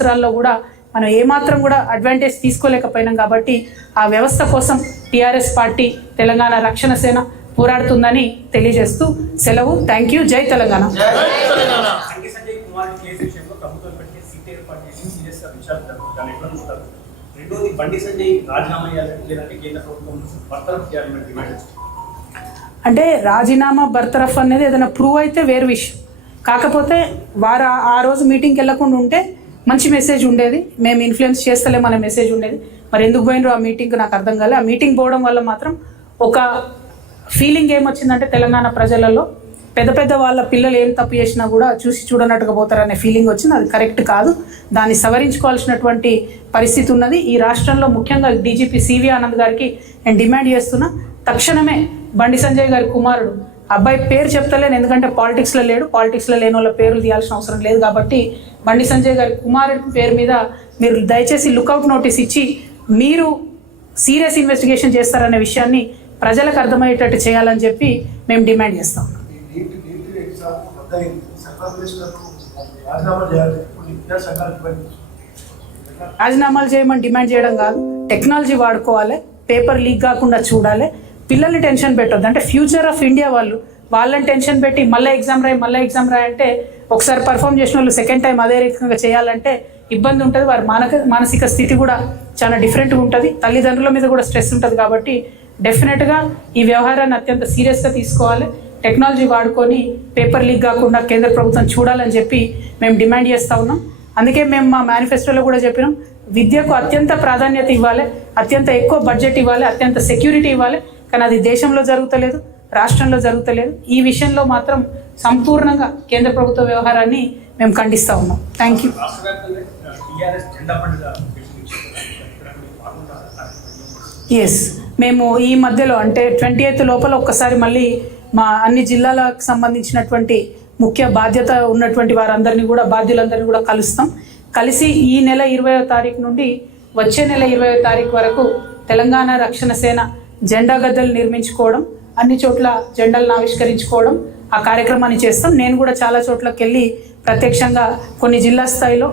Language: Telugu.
అవసరాల్లో కూడా మనం ఏమాత్రం కూడా అడ్వాంటేజ్ తీసుకోలేకపోయినాం. కాబట్టి ఆ వ్యవస్థ కోసం టీఆర్ఎస్ పార్టీ తెలంగాణ రక్షణ సేన పోరాడుతుందని తెలియజేస్తూ సెలవు. Thank you. జై తెలంగాణ. అంటే రాజీనామా బర్తరఫ్ అనేది ఏదైనా ప్రూవ్ అయితే వేరు విషయం. కాకపోతే వారు ఆ రోజు మీటింగ్కి వెళ్ళకుండా ఉంటే మంచి మెసేజ్ ఉండేది, మేము ఇన్ఫ్లుయెన్స్ చేస్తలేమనే మెసేజ్ ఉండేది. మరి ఎందుకు పోయినరు ఆ మీటింగ్కి నాకు అర్థం కాలే. ఆ మీటింగ్ పోవడం వల్ల మాత్రం ఒక ఫీలింగ్ ఏమొచ్చిందంటే తెలంగాణ ప్రజలలో పెద్ద పెద్ద వాళ్ళ పిల్లలు ఏం తప్పు చేసినా కూడా చూసి చూడనట్టుగా పోతారనే ఫీలింగ్ వచ్చింది. అది కరెక్ట్ కాదు. దాన్ని సవరించుకోవాల్సినటువంటి పరిస్థితి ఉన్నది. ఈ రాష్ట్రంలో ముఖ్యంగా డీజీపీ సివి ఆనంద్ గారికి నేను డిమాండ్ చేస్తున్నా, తక్షణమే బండి సంజయ్ గారి కుమారుడు, అబ్బాయి పేరు చెప్తలేను ఎందుకంటే పాలిటిక్స్లో లేడు, పాలిటిక్స్లో లేని వాళ్ళ పేర్లు తీయాల్సిన అవసరం లేదు కాబట్టి బండి సంజయ్ గారి కుమారుడి పేరు మీద మీరు దయచేసి లుకౌట్ నోటీస్ ఇచ్చి మీరు సీరియస్ ఇన్వెస్టిగేషన్ చేస్తారనే విషయాన్ని ప్రజలకు అర్థమయ్యేటట్టు చేయాలని చెప్పి మేము డిమాండ్ చేస్తాం. రాజీనామాలు చేయమని డిమాండ్ చేయడం కాదు, టెక్నాలజీ వాడుకోవాలి, పేపర్ లీక్ కాకుండా చూడాలి, పిల్లల్ని టెన్షన్ పెట్టొద్దు. అంటే ఫ్యూచర్ ఆఫ్ ఇండియా వాళ్ళని టెన్షన్ పెట్టి మళ్ళీ ఎగ్జామ్ రాయి అంటే ఒకసారి పర్ఫామ్ చేసిన వాళ్ళు సెకండ్ టైం అదే రకంగా చేయాలంటే ఇబ్బంది ఉంటుంది. వారి మానసిక స్థితి కూడా చాలా డిఫరెంట్గా ఉంటుంది. తల్లిదండ్రుల మీద కూడా స్ట్రెస్ ఉంటుంది. కాబట్టి డెఫినెట్గా ఈ వ్యవహారాన్ని అత్యంత సీరియస్గా తీసుకోవాలి. టెక్నాలజీ వాడుకొని పేపర్ లీక్ కాకుండా కేంద్ర ప్రభుత్వం చూడాలని చెప్పి మేము డిమాండ్ చేస్తూ ఉన్నాం. అందుకే మేము మా మేనిఫెస్టోలో కూడా చెప్పినాం, విద్యకు అత్యంత ప్రాధాన్యత ఇవ్వాలి, అత్యంత ఎక్కువ బడ్జెట్ ఇవ్వాలి, అత్యంత సెక్యూరిటీ ఇవ్వాలి. కానీ అది దేశంలో జరుగుతలేదు, రాష్ట్రంలో జరుగుతలేదు. ఈ విషయంలో మాత్రం సంపూర్ణంగా కేంద్ర ప్రభుత్వ వ్యవహారాన్ని మేము ఖండిస్తూ ఉన్నాం. Thank you. ఎస్, మేము ఈ మధ్యలో అంటే 28 లోపల ఒక్కసారి మళ్ళీ మా అన్ని జిల్లాలకు సంబంధించినటువంటి ముఖ్య బాధ్యత ఉన్నటువంటి వారందరినీ కూడా బాధ్యులందరినీ కూడా కలిసి ఈ నెల 20వ తారీఖు నుండి వచ్చే నెల 20వ తారీఖు వరకు తెలంగాణ రక్షణ సేన జెండా గద్దెలు నిర్మించుకోవడం, అన్ని చోట్ల జెండాలను ఆవిష్కరించుకోవడం, ఆ కార్యక్రమాన్ని చేస్తాం. నేను కూడా చాలా చోట్లకి వెళ్ళి ప్రత్యక్షంగా కొన్ని జిల్లా స్థాయిలో